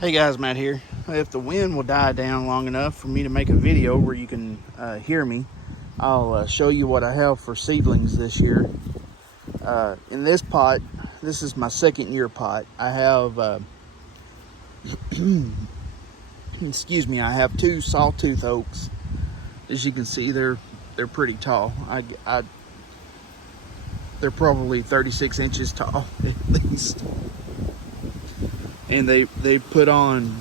Hey guys, Matt here. If the wind will die down long enough for me to make a video where you can hear me, I'll show you what I have for seedlings this year. In this pot, this is my second year pot. I have, excuse me, I have two sawtooth oaks. As you can see, they're pretty tall. They're probably 36 inches tall at least, and they put on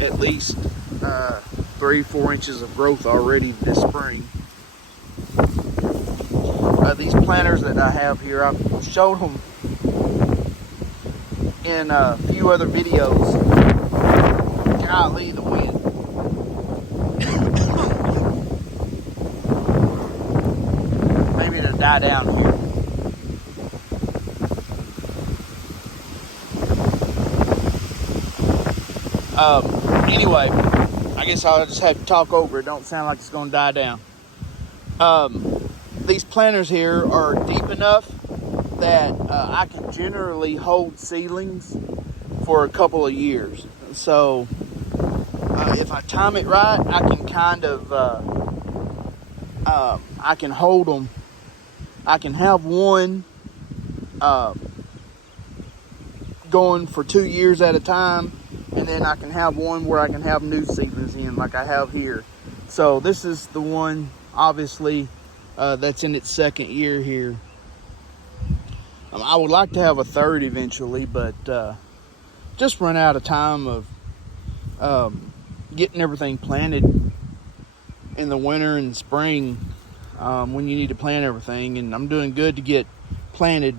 at least 3-4 inches of growth already this spring. These planters that I have here, I've showed them in a few other videos. Golly, the wind. Maybe it'll die down here. Anyway, I guess I'll just have to talk over it. Don't sound like it's going to die down. These planters here are deep enough that I can generally hold seedlings for a couple of years. So if I time it right, I can kind of I can hold them. I can have one going for 2 years at a time, and then I can have one where I can have new seedlings in, like I have here. So this is the one, obviously, that's in its second year here. I would like to have a third eventually, but just run out of time of getting everything planted in the winter and spring when you need to plant everything. And I'm doing good to get planted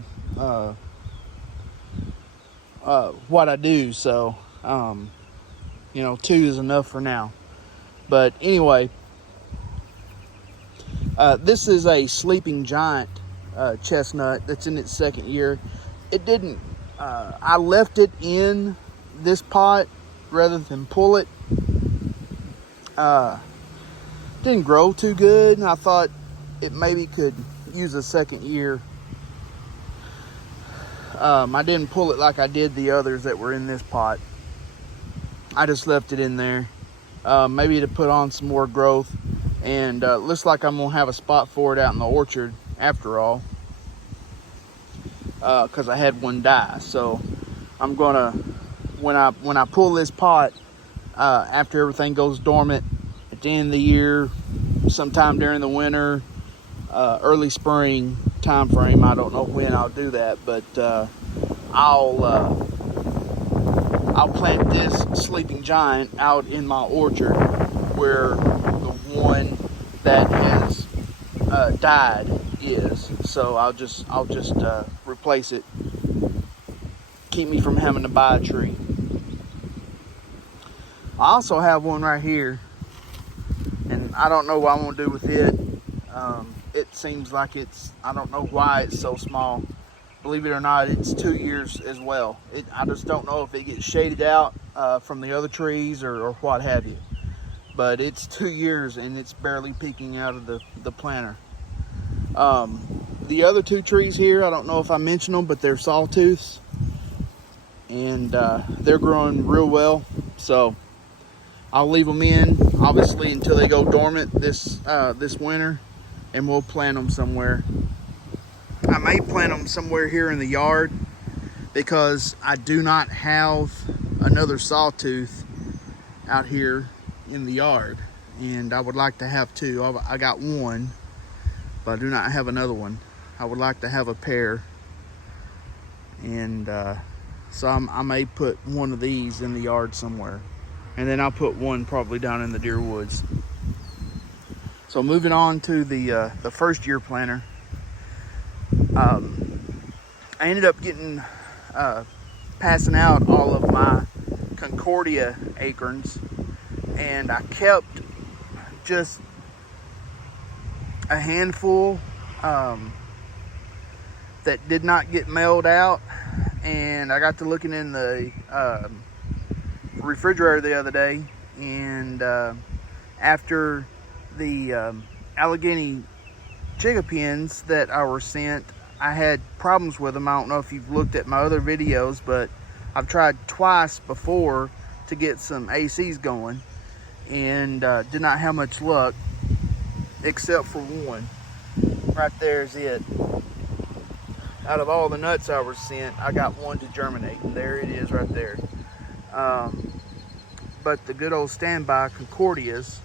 what I do. So, you know, 2 is enough for now. But anyway, this is a Sleeping Giant chestnut that's in its second year. It didn't, I left it in this pot rather than pull it. Didn't grow too good, and I thought it maybe could use a second year. I didn't pull it like I did the others that were in this pot. I just left it in there, maybe to put on some more growth. And looks like I'm gonna have a spot for it out in the orchard after all, because I had one die. So I'm gonna, when I pull this pot, after everything goes dormant at the end of the year, sometime during the winter, early spring time frame. I don't know when I'll do that, but I'll plant this Sleeping Giant out in my orchard where the one that has died is. So I'll just replace it. Keep me from having to buy a tree. I also have one right here, and I don't know what I'm gonna do with it. It seems like I don't know why it's so small. Believe it or not, it's 2 years as well. I just don't know if it gets shaded out from the other trees or what have you. But it's 2 years and it's barely peeking out of the planter. The other 2 trees here, I don't know if I mentioned them, but they're sawtooths. And they're growing real well. So I'll leave them in, obviously, until they go dormant this winter. And we'll plant them somewhere. I may plant them somewhere here in the yard because I do not have another sawtooth out here in the yard, and I would like to have 2. I got one, but I do not have another one. I would like to have a pair, and so I may put one of these in the yard somewhere, and then I'll put one probably down in the deer woods. So moving on to the first year planter. I ended up getting passing out all of my Concordia acorns, and I kept just a handful that did not get mailed out. And I got to looking in the refrigerator the other day, and after the Allegheny chickpeas that I were sent, I had problems with them. I don't know if you've looked at my other videos, but I've tried twice before to get some ACs going, and did not have much luck, except for one. Right there is it. Out of all the nuts I was sent, I got one to germinate, and there it is right there. But the good old standby Concordias,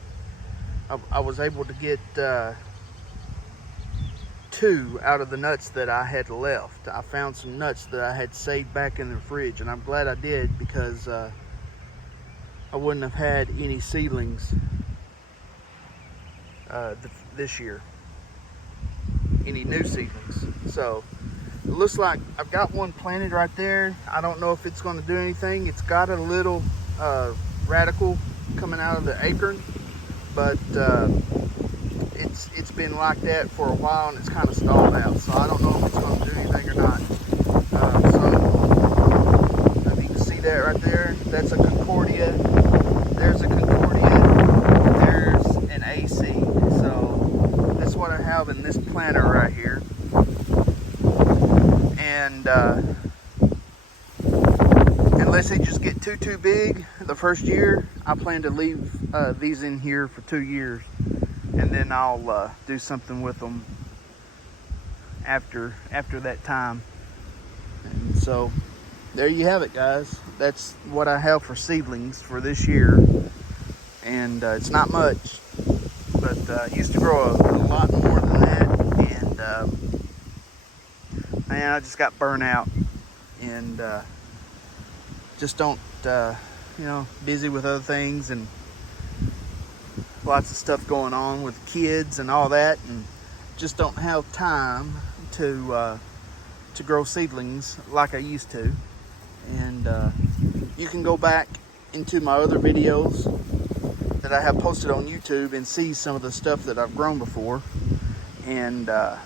I was able to get 2 out of the nuts that I had left. I found some nuts that I had saved back in the fridge, and I'm glad I did, because I wouldn't have had any seedlings this year, any new seedlings. So it looks like I've got one planted right there. I don't know if it's going to do anything. It's got a little radical coming out of the acorn, but it's been like that for a while, and it's kind of stalled out. So I don't know if it's going to do anything or not. So if you can see that right there, that's a Concordia. There's a Concordia. There's an AC. So that's what I have in this planter right here. And unless they just get too big the first year, I plan to leave these in here for 2 years, and then I'll do something with them after that time. And so there you have it, guys. That's what I have for seedlings for this year, and it's not much, but I used to grow a lot more than that, and man, I just got burnt out, and just don't, you know, busy with other things, and lots of stuff going on with kids and all that, and just don't have time to grow seedlings like I used to. And you can go back into my other videos that I have posted on YouTube and see some of the stuff that I've grown before. And I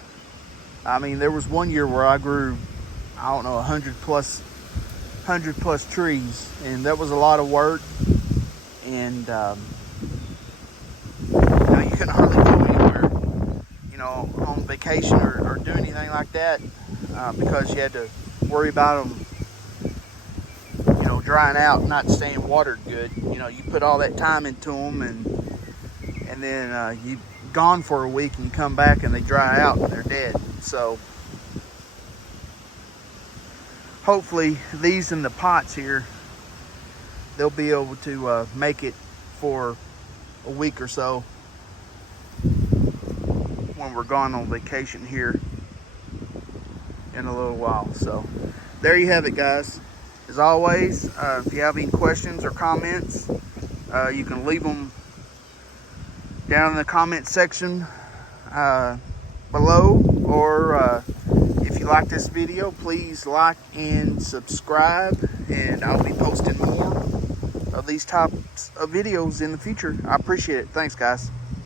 mean, there was one year where I grew, I don't know, 100 plus trees, and that was a lot of work. And you know, you couldn't hardly go anywhere, you know, on vacation or do anything like that, because you had to worry about them, you know, drying out, not staying watered good. You know, you put all that time into them, and then you gone for a week, and you come back and they dry out and they're dead. So hopefully these in the pots here, they'll be able to make it for a week or so when we're gone on vacation here in a little while. So there you have it, guys. As always, if you have any questions or comments, you can leave them down in the comment section below, or if you like this video, please like and subscribe, and I'll be posting more of these types of videos in the future. I appreciate it. Thanks, guys.